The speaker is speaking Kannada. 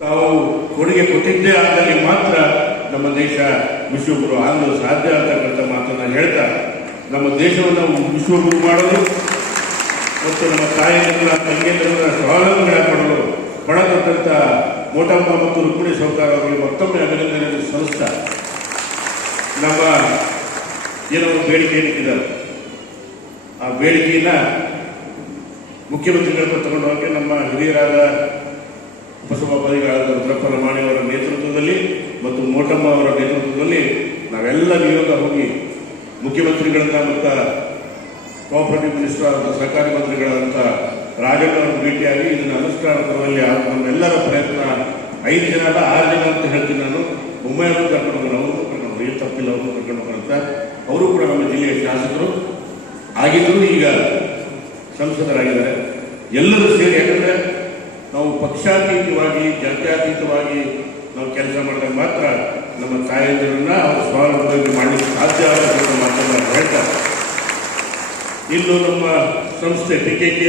ತಾವು ಕೊಡುಗೆ ಕೊಟ್ಟಿದ್ದೇ ಆದಲ್ಲಿ ಮಾತ್ರ ನಮ್ಮ ದೇಶ ವಿಶ್ವಗುರು ಆಗಲು ಸಾಧ್ಯ ಅಂತಕ್ಕಂಥ ಮಾತನ್ನು ಹೇಳ್ತಾ ನಮ್ಮ ದೇಶವನ್ನು ವಿಶ್ವಗುರು ಮಾಡಲು ಮತ್ತು ನಮ್ಮ ತಾಯಿಯರ ತಂಗಿಯರ ಸ್ವಾವಲಂಬನೆ ಮಾಡಲು ಬಹಳ ದೊಡ್ಡಂಥ ಮೋಟಮ್ಮ ಮತ್ತು ರುಕ್ಮಿಣಿ ಸೌಕಾರ ಅವರಿಗೆ ಮತ್ತೊಮ್ಮೆ ಅಭಿನಂದನೆಯನ್ನು ಸಲ್ಲಿಸ್ತಾ ನಮ್ಮ ಏನೋ ಬೇಡಿಕೆಯನ್ನು ಇಟ್ಟಿದ್ದಾರೆ. ಆ ಬೇಡಿಕೆಯನ್ನ ಮುಖ್ಯಮಂತ್ರಿಗಳು ತಗೊಂಡು ಹೋಗಿ ನಮ್ಮ ಹಿರಿಯರಾದ ಉಪಸಭಾಪತಿಗಳಾದ ರುದ್ರಪ್ಪ ಲಮಾಣಿ ಅವರ ನೇತೃತ್ವದಲ್ಲಿ ಮತ್ತು ಮೋಟಮ್ಮ ಅವರ ನೇತೃತ್ವದಲ್ಲಿ ನಾವೆಲ್ಲ ನಿಯೋಗ ಹೋಗಿ ಮುಖ್ಯಮಂತ್ರಿಗಳನ್ನ ಮತ್ತು ಕೋಆಪರೇಟಿವ್ ಮಿನಿಸ್ಟರ್ ಆದ ಸರ್ಕಾರಿ ಮಂತ್ರಿಗಳಾದಂಥ ರಾಜಣ್ಣ ಅವರು ಭೇಟಿಯಾಗಿ ಇದನ್ನು ಅನುಷ್ಠಾನ ತರುವಲ್ಲಿ ನಮ್ಮೆಲ್ಲರ ಪ್ರಯತ್ನ 5 ಜನ ಅಲ್ಲ 6 ಜನ ಅಂತ ಹೇಳ್ತೀನಿ ನಾನು. ಮುಂಬೈಯವರು ಕರ್ಕೊಂಡು ಹೋಗೋಣ, ಅವರು ಕರ್ಕೊಂಡು ಹೋಗಿ ಏನು ತಪ್ಪಿಲ್ಲ, ಅವರು ಕರ್ಕೊಂಡು ಹೋಗೋಣ ಅಂತ. ಅವರು ಕೂಡ ನಮ್ಮ ಜಿಲ್ಲೆಯ ಶಾಸಕರು ಆಗಿದ್ದರೂ ಈಗ ಸಂಸದರಾಗಿದ್ದಾರೆ. ಎಲ್ಲರೂ ಸೇರಿ, ಯಾಕಂದರೆ ನಾವು ಪಕ್ಷಾತೀತವಾಗಿ ಜಾತ್ಯತೀತವಾಗಿ ನಾವು ಕೆಲಸ ಮಾಡಿದಾಗ ಮಾತ್ರ ನಮ್ಮ ತಾಯಂದಿರನ್ನ ಅವರು ಸ್ವಾವಲಂಬನೆ ಮಾಡಲಿಕ್ಕೆ ಸಾಧ್ಯ ಆಗುವಂಥ ಮಾತನ್ನು ಹೇಳ್ತಾರೆ. ಇನ್ನು ನಮ್ಮ ಸಂಸ್ಥೆ PKK